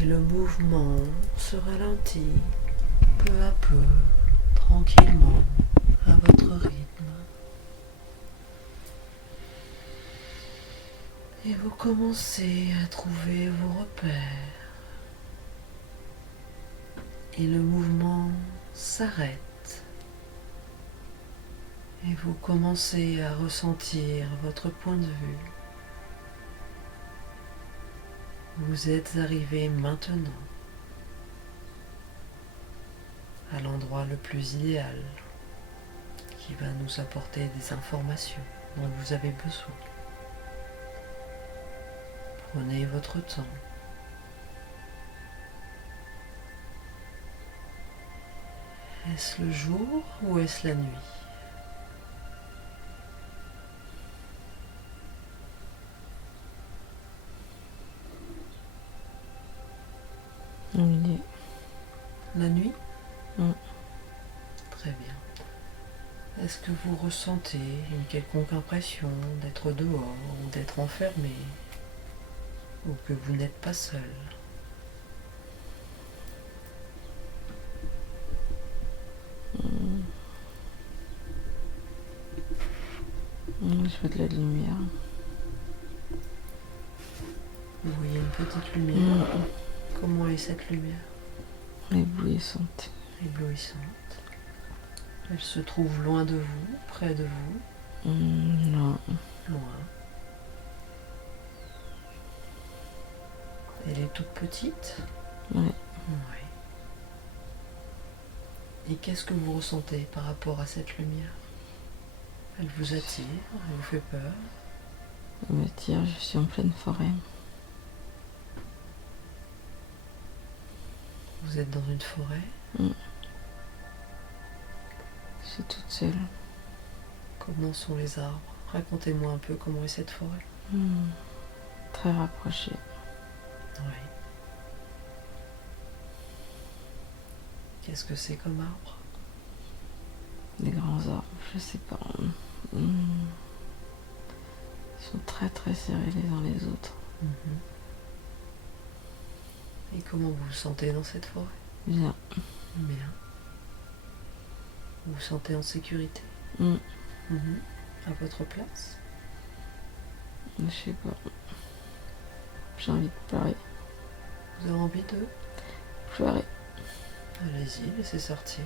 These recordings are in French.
Et le mouvement se ralentit peu à peu, tranquillement, à votre rythme. Et vous commencez à trouver vos repères. Et le mouvement s'arrête. Et vous commencez à ressentir votre point de vue. Vous êtes arrivé maintenant à l'endroit le plus idéal qui va nous apporter des informations dont vous avez besoin. Prenez votre temps. Est-ce le jour ou est-ce la nuit ? Nuit. La nuit ? Mm. Très bien. Est-ce que vous ressentez une quelconque impression d'être dehors ou d'être enfermé ? Ou que vous n'êtes pas seul ? Je vois de la lumière. Vous voyez une petite lumière. Comment est cette lumière ? Éblouissante. Éblouissante. Elle se trouve loin de vous, près de vous, Non. loin. Elle est toute petite ? Ouais. Oui. Et qu'est-ce que vous ressentez par rapport à cette lumière ? Elle vous attire, elle vous fait peur ? Elle m'attire, je suis en pleine forêt. Vous êtes dans une forêt ? Je suis toute seule. Comment sont les arbres ? Racontez-moi un peu comment est cette forêt. Très rapprochée. Oui. Qu'est-ce que c'est comme arbre ? Des grands arbres, je sais pas. Ils sont très très serrés les uns les autres. Et comment vous vous sentez dans cette forêt ? Bien. Bien. Vous vous sentez en sécurité ? À votre place ? Je sais pas. J'ai envie de pleurer. Vous avez envie de ? Pleurer. Allez-y, laissez sortir.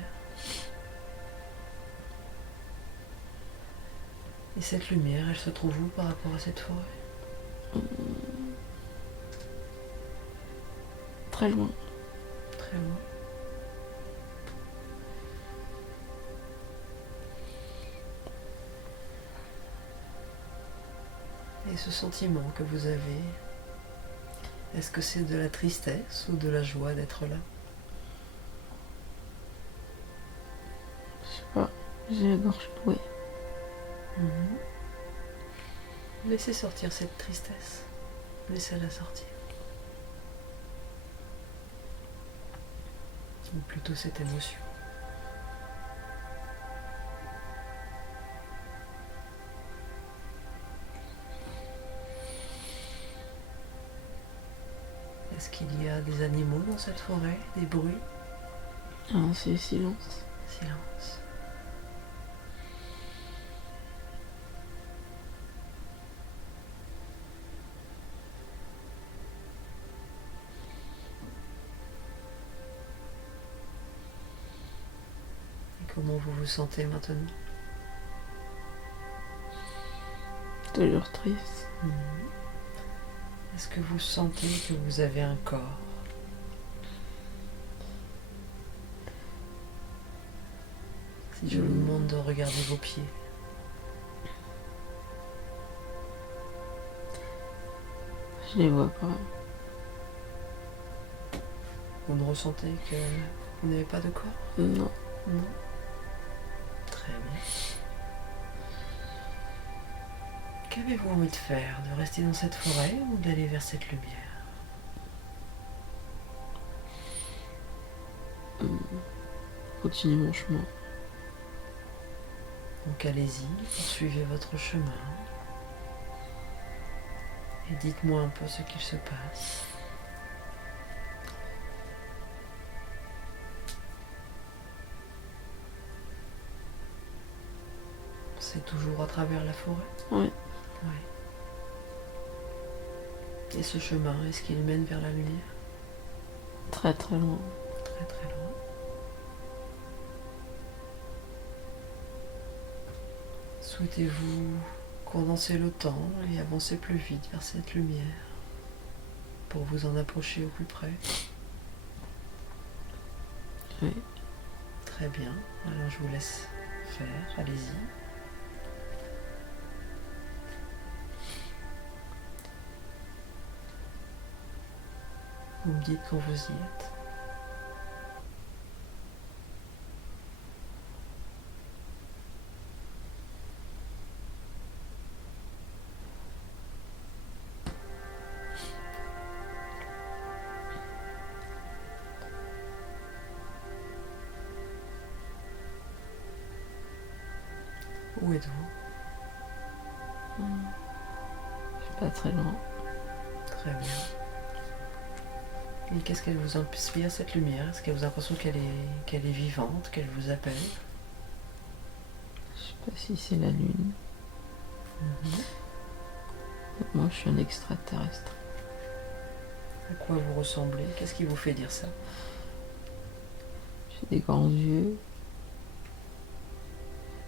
Et cette lumière, elle se trouve où par rapport à cette forêt ? Très loin. Très loin. Et ce sentiment que vous avez, est-ce que c'est de la tristesse ou de la joie d'être là ? Je sais pas. J'ai la gorge nouée. Laissez sortir cette tristesse. Laissez-la sortir. Ou plutôt cette émotion. Est-ce qu'il y a des animaux dans cette forêt ? Des bruits ? Ah, c'est le silence. Silence. Et comment vous vous sentez maintenant ? Toujours triste. Est-ce que vous sentez que vous avez un corps ? Si je vous demande de regarder vos pieds. Je les vois pas. Vous ne ressentez que vous n'avez pas de corps ? Non. Non. Très bien. Qu'avez-vous envie de faire ? De rester dans cette forêt ou d'aller vers cette lumière ? Continuez mon chemin. Donc allez-y, poursuivez votre chemin. Et dites-moi un peu ce qu'il se passe. C'est toujours à travers la forêt? Oui. Ouais. Et ce chemin, est-ce qu'il mène vers la lumière? Très très loin. Très très loin. Souhaitez-vous condenser le temps et avancer plus vite vers cette lumière pour vous en approcher au plus près? Oui. Très bien, alors je vous laisse faire, allez-y. Vous me dites quand vous y êtes. Où êtes-vous? Je suis pas très loin. Très bien. Et qu'est-ce qu'elle vous inspire, cette lumière? Est-ce qu'elle vous a l'impression qu'elle est vivante, qu'elle vous appelle? Je sais pas si c'est la lune. Moi, je suis un extraterrestre. À quoi vous ressemblez? Qu'est-ce qui vous fait dire ça? J'ai des grands yeux.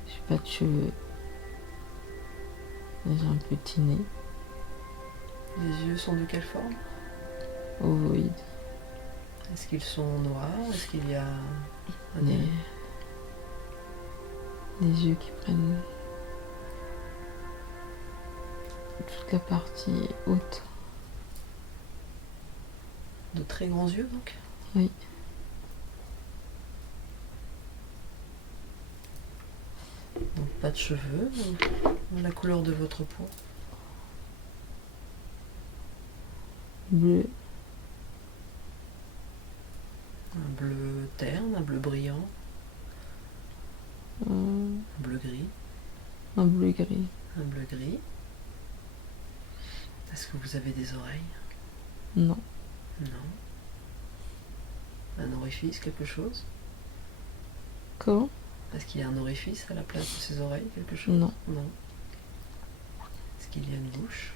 J'ai pas de cheveux. J'ai un petit nez Les yeux sont de quelle forme? ovoïde. Est-ce qu'ils sont noirs? Est-ce qu'il y a un Des... nez? des yeux qui prennent toute la partie haute. De très grands yeux donc? Oui. Donc pas de cheveux, la couleur de votre peau? Bleu. Un bleu terne, un bleu brillant, Un un bleu gris, bleu gris. un bleu gris. Est-ce que vous avez des oreilles? Non. Non. Un orifice, quelque chose? Comment? Est-ce qu'il y a un orifice à la place de ces oreilles, quelque chose? Non. Non. Est-ce qu'il y a une bouche?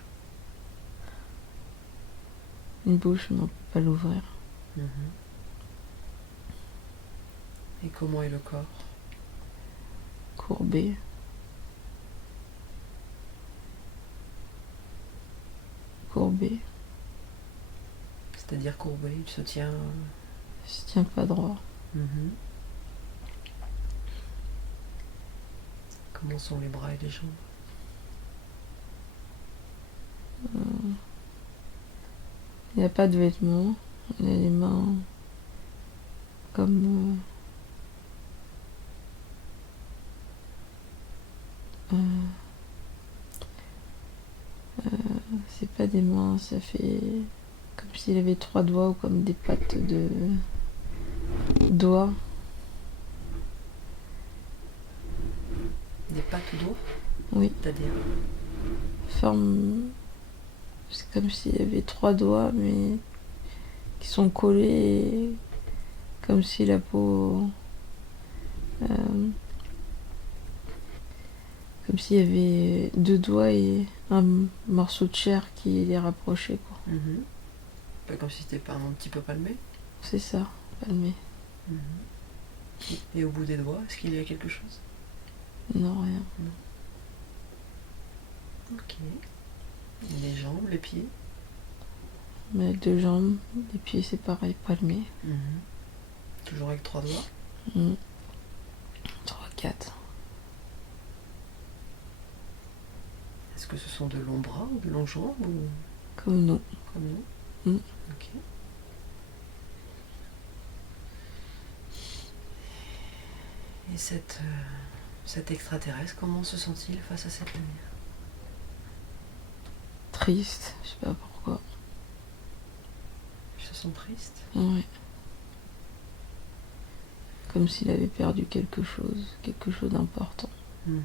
Une bouche, mais on peut pas l'ouvrir. Mhm. Et comment est le corps? Courbé. Courbé. C'est-à-dire courbé, il se tient... Il se tient pas droit. Mhm. Comment sont les bras et les jambes? Il n'y a pas de vêtements. Il a les mains comme... c'est pas des mains, ça fait comme s'il avait 3 doigts ou comme des pattes de doigts. Des pattes d'eau? Oui, C'est-à-dire? forme... C'est comme s'il y avait 3 doigts, mais qui sont collés, et comme si la peau... comme s'il y avait 2 doigts et un morceau de chair qui les rapprochait, quoi. Mhm. Pas comme si c'était pas un petit peu palmé? C'est ça, palmé. Mhm. Et au bout des doigts, est-ce qu'il y a quelque chose? Non, rien. Ok. Et les jambes, les pieds? Mais 2 jambes, les pieds c'est pareil, palmé. Mhm. Toujours avec 3 doigts? 3, 4. Est-ce que ce sont de longs bras ou de longues jambes ou Comme nous. comme nous? Ok. Et cet extraterrestre, comment se sent-il face à cette lumière? Triste, je sais pas pourquoi. Il se sent triste? Ouais. Comme s'il avait perdu quelque chose d'important. Mhm.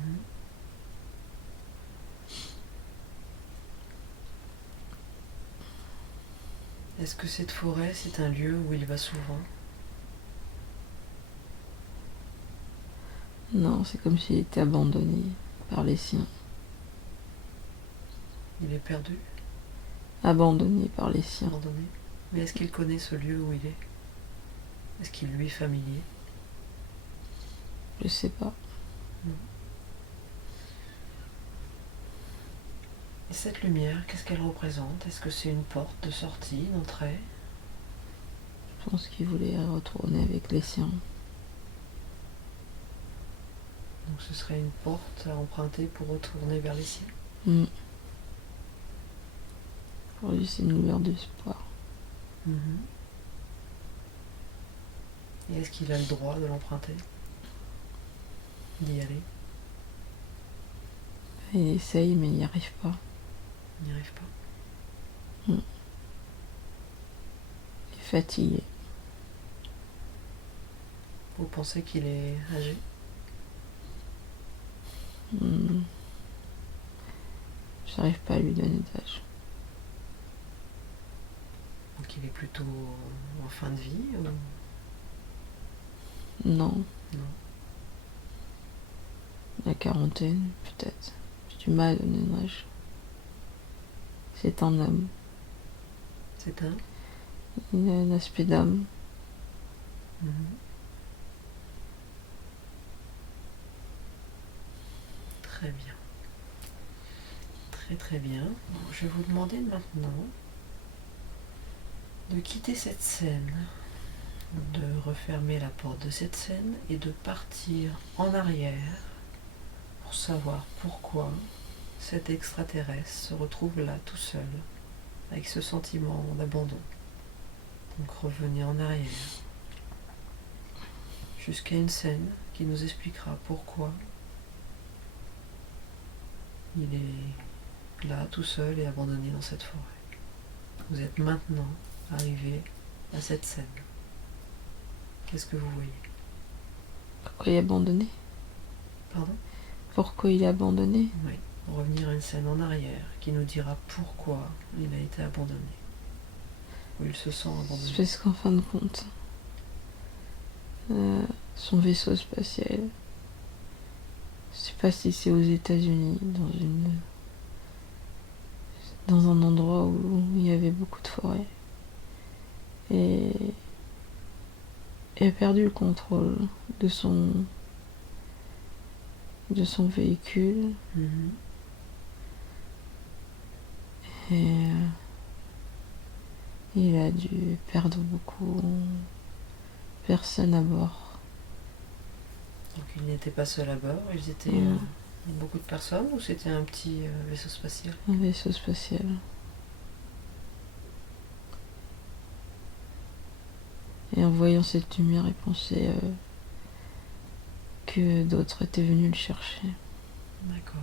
Est-ce que cette forêt, c'est un lieu où il va souvent? Non, c'est comme s'il était abandonné. par les siens. Il est perdu, Abandonné par les siens. abandonné. Mais est-ce qu'il connaît ce lieu où il est? Est-ce qu'il lui est familier? Je sais pas. Et cette lumière, qu'est-ce qu'elle représente? Est-ce que c'est une porte de sortie, d'entrée? Je pense qu'il voulait retourner avec les siens. Donc ce serait une porte à emprunter pour retourner vers les siens. Mm. Pour lui, c'est une lueur d'espoir. Et est-ce qu'il a le droit de l'emprunter? D'y aller? Il essaye, mais il n'y arrive pas. Il n'y arrive pas. Il est fatigué. Vous pensez qu'il est âgé? J'arrive pas à lui donner d'âge. Donc il est plutôt en fin de vie ou... Non. Non. La quarantaine, peut-être. J'ai du mal à donner un âge. C'est un homme. C'est un? Il a un aspect d'homme. Très bien. Très très bien. Bon, je vais vous demander maintenant de quitter cette scène, de refermer la porte de cette scène et de partir en arrière pour savoir pourquoi cet extraterrestre se retrouve là tout seul, avec ce sentiment d'abandon. Donc revenez en arrière, jusqu'à une scène qui nous expliquera pourquoi il est là tout seul et abandonné dans cette forêt. Vous êtes maintenant arrivé à cette scène. Qu'est-ce que vous voyez? Pourquoi il est abandonné? Pardon? Pourquoi il est abandonné? Oui. Revenir à une scène en arrière qui nous dira pourquoi il a été abandonné. Ou il se sent abandonné. C'est parce qu'en fin de compte, son vaisseau spatial, je sais pas si c'est aux États-Unis, dans un endroit où il y avait beaucoup de forêts, et a perdu le contrôle de son véhicule. Et il a dû perdre beaucoup de personnes à bord. Donc il n'était pas seul à bord, ils étaient beaucoup de personnes ou c'était un petit vaisseau spatial? Un vaisseau spatial. Et en voyant cette lumière, il pensait que d'autres étaient venus le chercher. D'accord.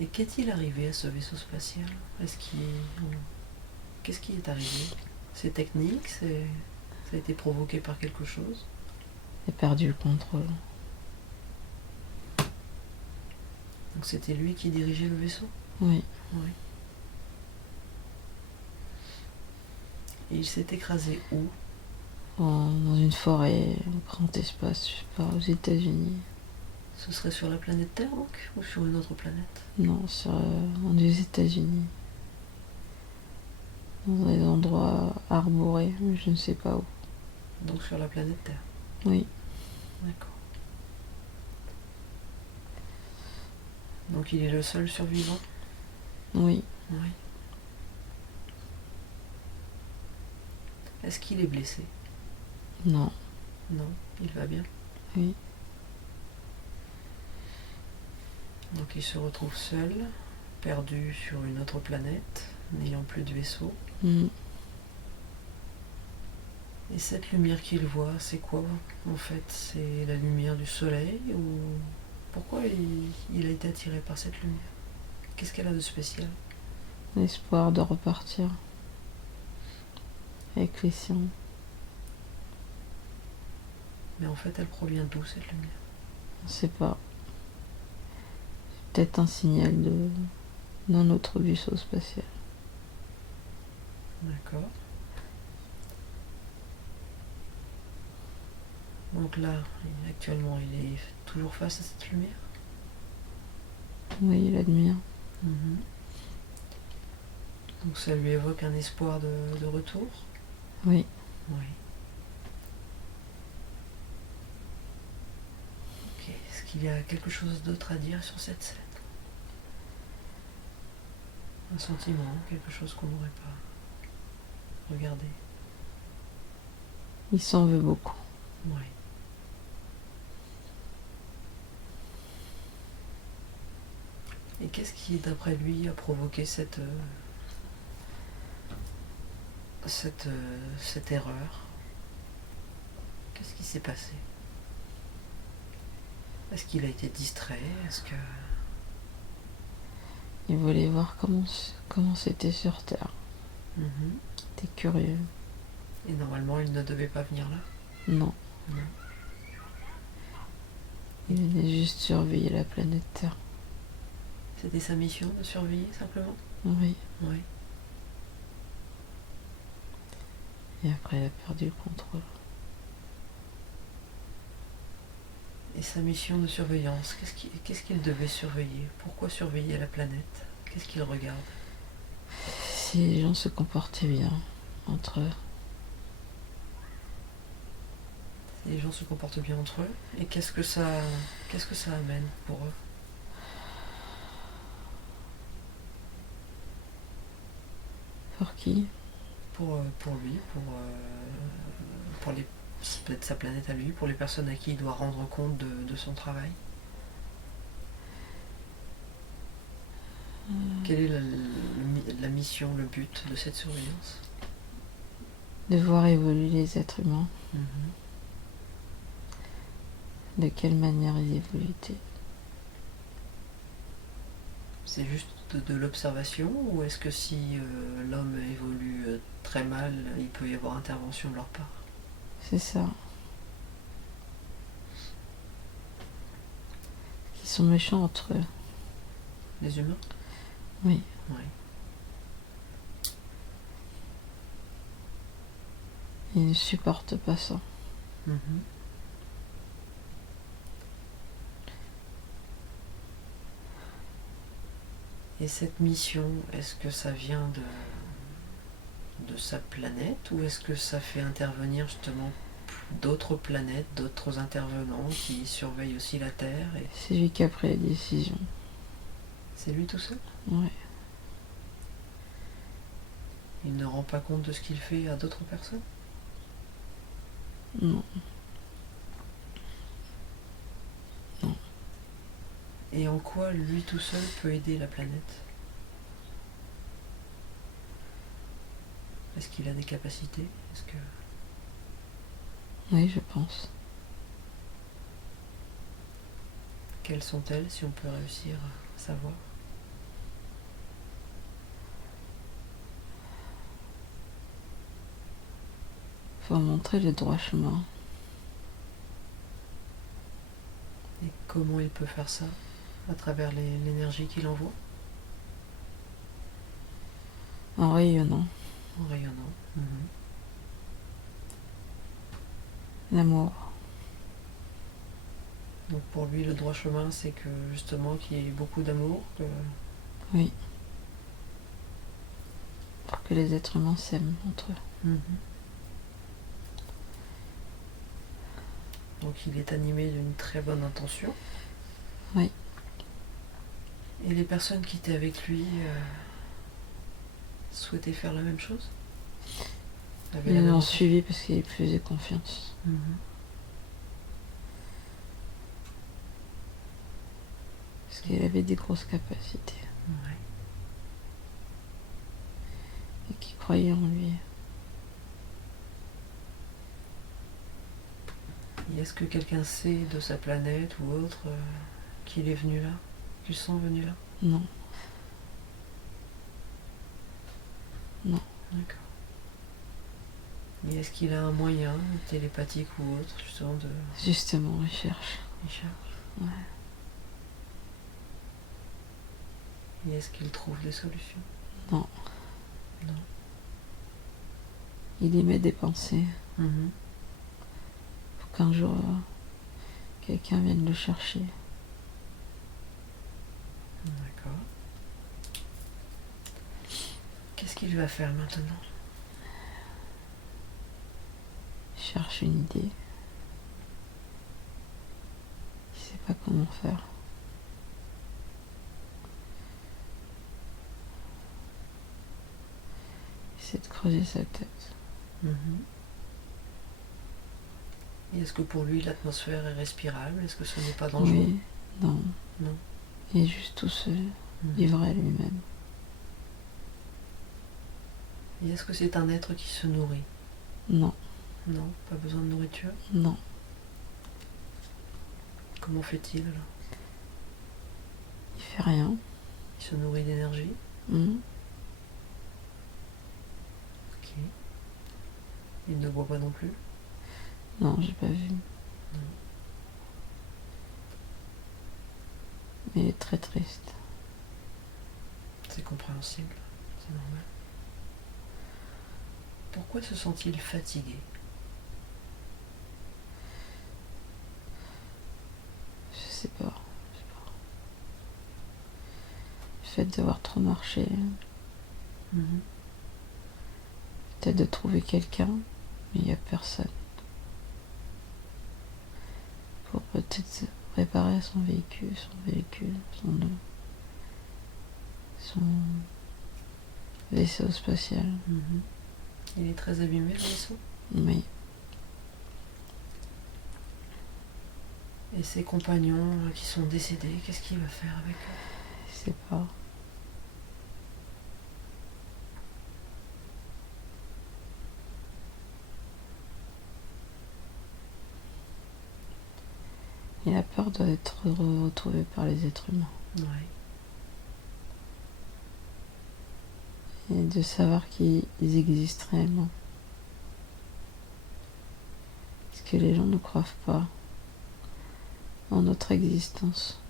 Et qu'est-il arrivé à ce vaisseau spatial? Qu'est-ce qui est arrivé? C'est technique? Ça a été provoqué par quelque chose? Il a perdu le contrôle. Donc c'était lui qui dirigeait le vaisseau? Oui. Oui. Et il s'est écrasé où? Dans une forêt, un grand espace, je sais pas, aux États-Unis. Ce serait sur la planète Terre donc? Ou sur une autre planète? Non, sur des États-Unis. Dans des endroits arborés, mais je ne sais pas où. Donc sur la planète Terre? Oui. D'accord. Donc il est le seul survivant? Oui. Oui. Est-ce qu'il est blessé? Non. Non, il va bien. Oui. Donc il se retrouve seul, perdu sur une autre planète, n'ayant plus de vaisseau. Et cette lumière qu'il voit, c'est quoi en fait? C'est la lumière du soleil ou pourquoi il a été attiré par cette lumière? Qu'est-ce qu'elle a de spécial? L'espoir de repartir avec les siens. Mais en fait, elle provient d'où cette lumière? On ne sait pas. C'est peut-être un signal d'un autre vaisseau spatial. D'accord. Donc là, actuellement, il est toujours face à cette lumière? Oui, il admire. Mhm. Donc ça lui évoque un espoir de retour. Oui. Oui. Ok. Est-ce qu'il y a quelque chose d'autre à dire sur cette scène? Un sentiment, quelque chose qu'on n'aurait pas regardé. Il s'en veut beaucoup. Oui. Et qu'est-ce qui, d'après lui, a provoqué cette erreur? Qu'est-ce qui s'est passé? Est-ce qu'il a été distrait? Est-ce que... Il voulait voir comment c'était sur Terre. Mhm. Il était curieux. Et normalement, il ne devait pas venir là? Non. Non. Il venait juste surveiller la planète Terre. C'était sa mission de surveiller, simplement? Oui. Oui. Et après, il a perdu le contrôle. Et sa mission de surveillance, qu'est-ce qu'il devait surveiller? Pourquoi surveiller la planète? Qu'est-ce qu'il regarde? Si les gens se comportaient bien entre eux. Si les gens se comportent bien entre eux? Et qu'est-ce que ça amène pour eux? Pour qui? Pour lui, pour sa planète à lui, pour les personnes à qui il doit rendre compte de son travail. Quelle est la mission, le but de cette surveillance? De voir évoluer les êtres humains. Mhm. De quelle manière ils évoluent. C'est juste de l'observation, ou est-ce que si l'homme évolue très mal, il peut y avoir intervention de leur part? C'est ça. Ils sont méchants entre eux. Les humains? Oui. Oui. Ils ne supportent pas ça. Mhm. Et cette mission, est-ce que ça vient de sa planète, ou est-ce que ça fait intervenir justement d'autres planètes, d'autres intervenants qui surveillent aussi la Terre? Et C'est lui qui a pris la décision. c'est lui tout seul? Ouais. Il ne rend pas compte de ce qu'il fait à d'autres personnes? Non. Et en quoi lui tout seul peut aider la planète? Est-ce qu'il a des capacités? Est-ce que... Oui, je pense. Quelles sont-elles, si on peut réussir à savoir? Faut montrer le droit chemin. Et comment il peut faire ça? À travers l'énergie qu'il envoie? En rayonnant. En rayonnant. Mhm. L'amour. Donc pour lui, le droit chemin, c'est que justement qu'il y ait beaucoup d'amour, que... Oui. Pour que les êtres humains s'aiment entre eux. Mhm. Donc il est animé d'une très bonne intention. Oui. Et les personnes qui étaient avec lui souhaitaient faire la même chose? Avaient la Ils même l'ont intention? suivi parce qu'il faisait confiance. Mhm. Parce qu'il avait des grosses capacités. Ouais. Et qui croyaient en lui. Et est-ce que quelqu'un sait de sa planète ou autre qu'il est venu là? Qu'ils sont venus là? Non. Non. D'accord. Et est-ce qu'il a un moyen télépathique ou autre, justement, de... Justement, il cherche. Il cherche. Ouais. Et est-ce qu'il trouve des solutions? Non. Non. Il émet des pensées. Mhm. Faut qu'un jour, quelqu'un vienne le chercher. D'accord. Qu'est-ce qu'il va faire maintenant? Il cherche une idée. Il sait pas comment faire. Il essaie de creuser sa tête. Et est-ce que pour lui l'atmosphère est respirable? Est-ce que ce n'est pas dangereux? Oui, non. Non. Il est juste tout seul, livré à lui-même. Et est-ce que c'est un être qui se nourrit? Non, Non, pas besoin de nourriture? non. Comment fait-il alors? Il fait rien. Il se nourrit d'énergie? Hmm. Ok. Il ne boit pas non plus? Non, j'ai pas vu. Mais il est très triste. C'est compréhensible, c'est normal. Pourquoi se sent-il fatigué? Je sais pas. Le fait d'avoir trop marché, peut-être de trouver quelqu'un, mais il n'y a personne. Pour peut-être réparer son véhicule, son vaisseau spatial. Il est très abîmé le vaisseau? Oui. Et ses compagnons qui sont décédés, qu'est-ce qu'il va faire avec eux? Je sais pas. Il a peur d'être retrouvé par les êtres humains. Ouais. Et de savoir qu'ils existent réellement. Parce que les gens ne croient pas en notre existence.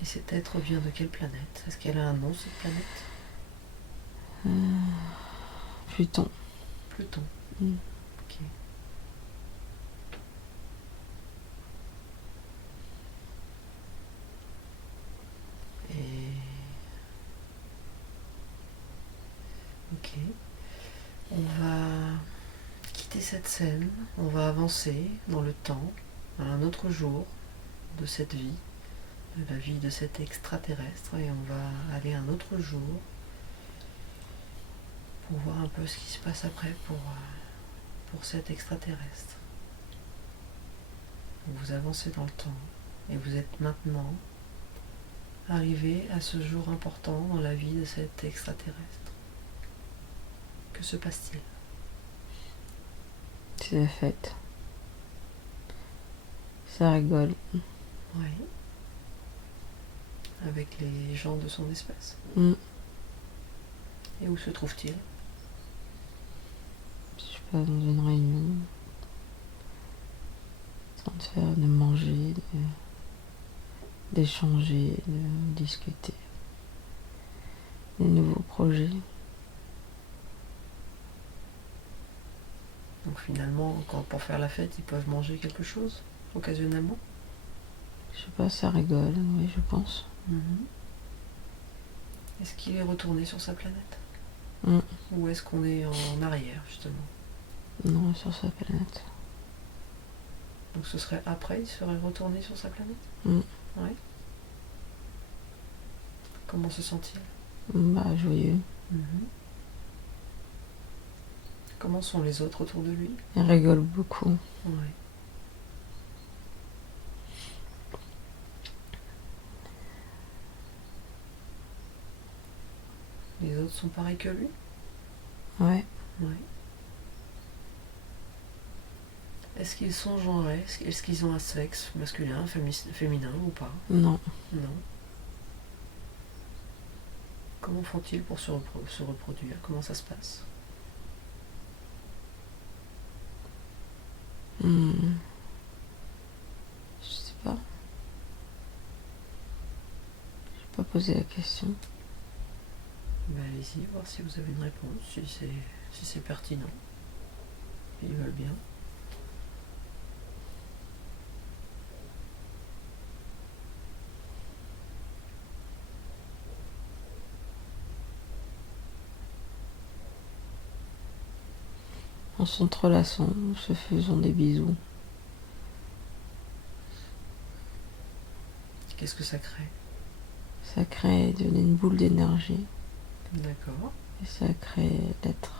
Et cet être vient de quelle planète? Est-ce qu'elle a un nom, cette planète? Pluton. Pluton. Mm. Ok. Et... Ok. On va quitter cette scène, on va avancer dans le temps, à un autre jour de cette vie, de la vie de cet extraterrestre, et on va aller un autre jour pour voir un peu ce qui se passe après pour cet extraterrestre. Vous avancez dans le temps et vous êtes maintenant arrivé à ce jour important dans la vie de cet extraterrestre. Que se passe-t-il? C'est la fête. Ça rigole. Oui. Avec les gens de son espèce. Et où se trouve-t-il? Je sais pas, dans une réunion. En train de faire, de manger, d'échanger, de discuter. Des nouveaux projets. Donc finalement, pour faire la fête, ils peuvent manger quelque chose, occasionnellement? Je sais pas, ça rigole, oui, je pense. Est-ce qu'il est retourné sur sa planète? Ou est-ce qu'on est en arrière, justement? Non, sur sa planète. Donc ce serait après, il serait retourné sur sa planète? Ouais. Comment se sent-il? Bah, joyeux. Comment sont les autres autour de lui? Il rigole beaucoup. Ouais. Les autres sont pareils que lui? Ouais. Ouais. Est-ce qu'ils sont genrés? Est-ce qu'ils ont un sexe masculin, féminin ou pas? Non. Non. Comment font-ils pour se reproduire? Comment ça se passe? Je sais pas. J'ai pas posé la question. Ben allez-y, voir si vous avez une réponse, si c'est pertinent. Ils veulent bien. en s'entrelaçant, en se faisant des bisous. Qu'est-ce que ça crée? Ça crée une boule d'énergie D'accord. et ça crée l'être.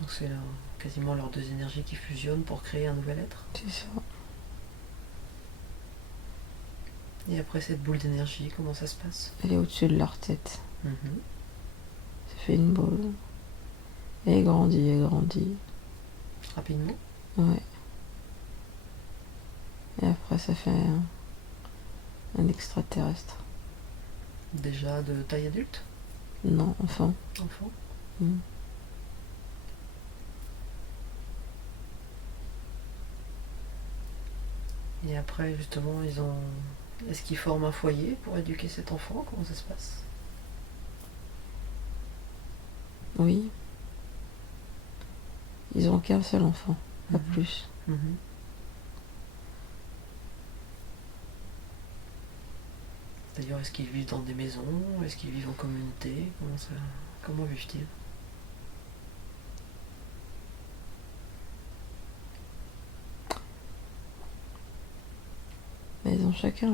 Donc c'est quasiment leurs deux énergies qui fusionnent pour créer un nouvel être. C'est ça. Et après cette boule d'énergie, comment ça se passe? Elle est au-dessus de leur tête. Mhm. Ça fait une boule. Et elle grandit. Rapidement? Ouais. Et après, ça fait un extraterrestre. Déjà de taille adulte? Non, enfant. Enfant? Mm. Et après, justement, est-ce qu'ils forment un foyer pour éduquer cet enfant? Comment ça se passe? Oui. Ils ont qu'un seul enfant, pas Mhm. plus. Mhm. D'ailleurs, est-ce qu'ils vivent dans des maisons? Est-ce qu'ils vivent en communauté? Comment vivent-ils? Mais ils ont chacun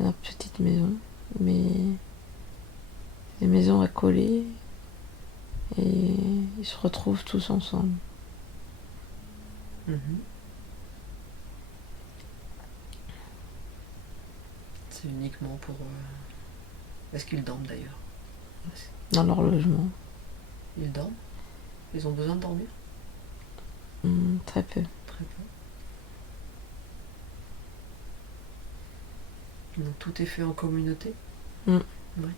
leur petite maison. Mais les maisons accolées. Et ils se retrouvent tous ensemble. Mhm. C'est uniquement pour... Est-ce qu'ils dorment d'ailleurs? Dans leur logement. Ils dorment? Ils ont besoin de dormir? Très peu. Très peu. Donc tout est fait en communauté? Mm. Oui.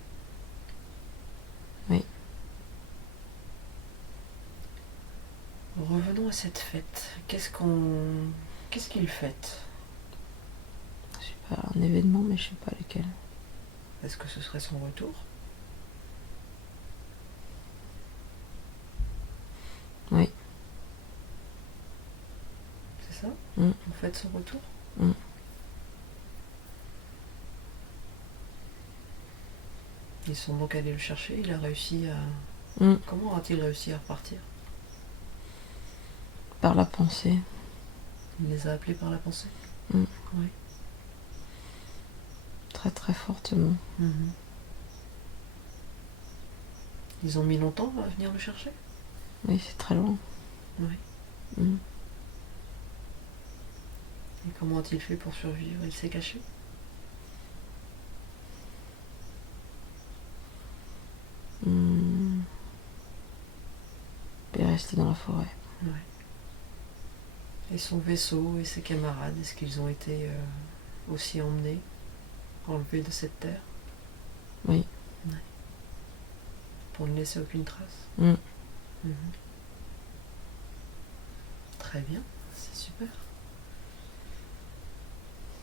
Oui. Revenons à cette fête. Qu'est-ce qu'ils fêtent? Je sais pas, un événement, mais je sais pas lequel. Est-ce que ce serait son retour? Oui. C'est ça? Mm. On fête son retour? Mm. Ils sont donc allés le chercher, il a réussi à... Mm. Comment a-t-il réussi à repartir? Par la pensée. Il les a appelés par la pensée? Mm. Oui. Très très fortement. Mhm. Ils ont mis longtemps à venir le chercher? Oui, c'est très loin. Oui. Mm. Et comment a-t-il fait pour survivre? Il s'est caché? Mm. Il est resté dans la forêt. Oui. Et son vaisseau et ses camarades, est-ce qu'ils ont été aussi emmenés, enlevés de cette terre? Oui. Ouais. Pour ne laisser aucune trace? Mm. Mhm. Très bien, c'est super.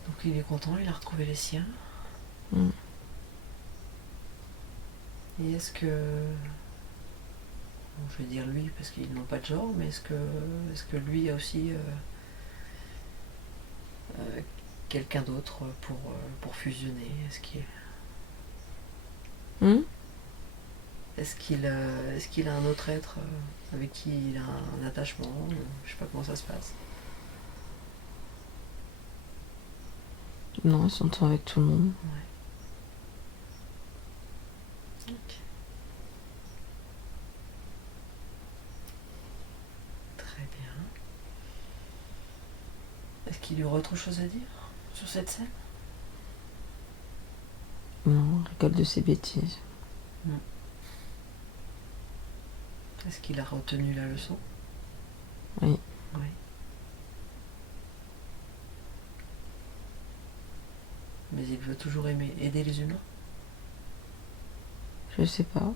Donc il est content, il a retrouvé les siens. Mm. Et est-ce que... Bon, je vais dire lui parce qu'ils n'ont pas de genre, mais est-ce que lui a aussi quelqu'un d'autre pour fusionner? Mm. Est-ce qu'il a un autre être avec qui il a un attachement? Je sais pas comment ça se passe. Non, ils sont avec tout le monde. Ouais. Ok. Très bien. Est-ce qu'il y aurait autre chose à dire sur cette scène? Non, on rigole de ses bêtises. Est-ce qu'il a retenu la leçon? Oui. Oui. Mais il veut toujours aider les humains? Je sais pas.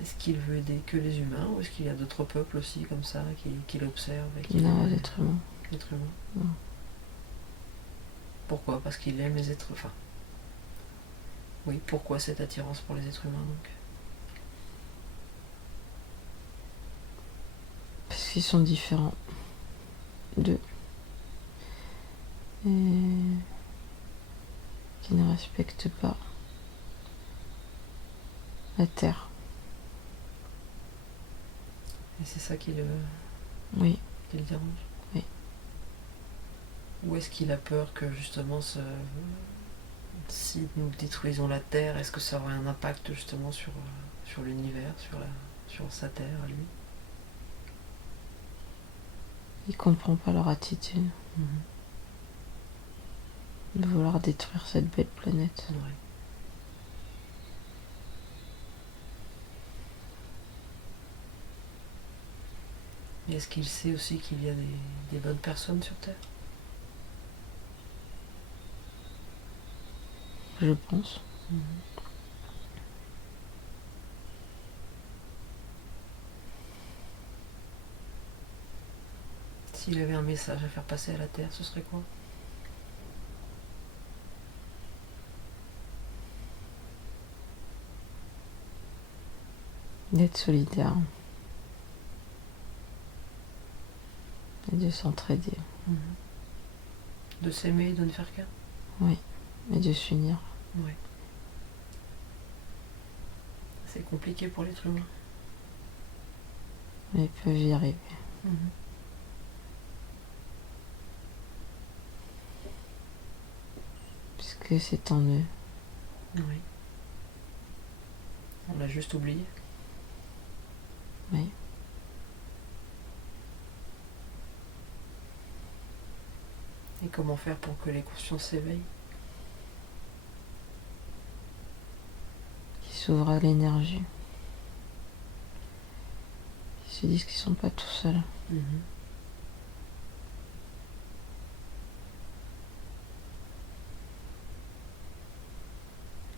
Est-ce qu'il veut aider que les humains ou est-ce qu'il y a d'autres peuples aussi comme ça qu'il observe et qu'il Non, aime l'être humain. l'être humain? Non. Pourquoi? Parce qu'il aime les êtres... Enfin... Oui, pourquoi cette attirance pour les êtres humains donc? Parce qu'ils sont différents d'eux. et qui ne respectent pas la terre. Et c'est ça Oui, qui le dérange. oui. Ou est-ce qu'il a peur que justement si nous détruisons la Terre, est-ce que ça aurait un impact justement sur l'univers, sur sa Terre à lui? Il comprend pas leur attitude de vouloir détruire cette belle planète. Ouais. Et est-ce qu'il sait aussi qu'il y a des bonnes personnes sur Terre? Je pense. S'il avait un message à faire passer à la Terre, ce serait quoi? D'être solidaire et de s'entraider. De s'aimer et de ne faire qu'un? Oui, et de s'unir. Oui. C'est compliqué pour l'être humain. Mais ils peuvent y arriver. Puisque c'est en eux. Oui. On l'a juste oublié. Oui. Et comment faire pour que les consciences s'éveillent? Qui s'ouvrent à l'énergie. Qui se disent qu'ils sont pas tout seuls.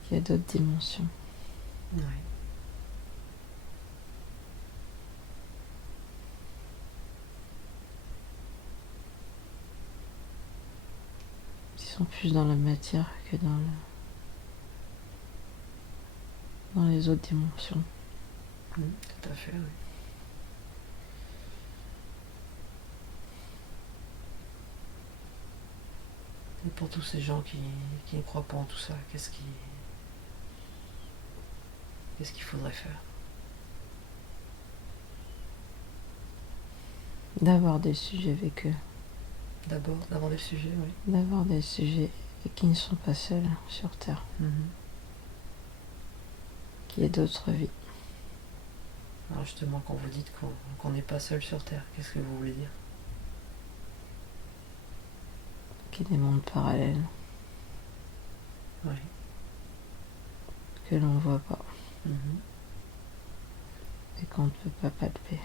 Qu'il y a d'autres dimensions. Oui. Qui sont plus dans la matière que dans les autres dimensions. Tout à fait, oui. Et pour tous ces gens qui ne croient pas en tout ça, qu'est-ce qu'il faudrait faire? D'avoir des sujets avec eux. D'abord, d'aborder le sujet, oui. D'avoir des sujets et qui ne sont pas seuls sur Terre. Qu'il y ait d'autres vies. Alors justement, quand vous dites qu'on n'est pas seul sur Terre, qu'est-ce que vous voulez dire? Qu'il y ait des mondes parallèles. Oui. Que l'on ne voit pas. Mhm. Et qu'on ne peut pas palper.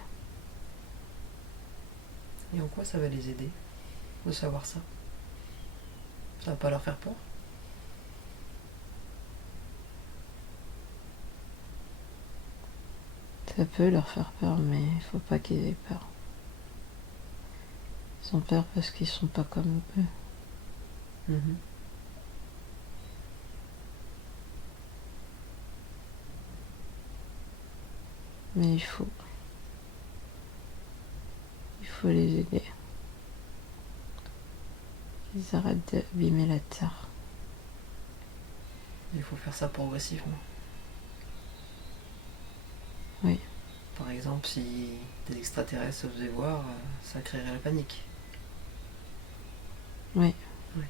Et en quoi ça va les aider de savoir ça? Ça va pas leur faire peur? Ça peut leur faire peur, mais il faut pas qu'ils aient peur. Ils ont peur parce qu'ils sont pas comme eux. Mhm. Mais il faut les aider. Ils arrêtent d'abîmer la terre. Il faut faire ça progressivement. Oui. Par exemple, si des extraterrestres se faisaient voir, ça créerait la panique. Oui. Oui.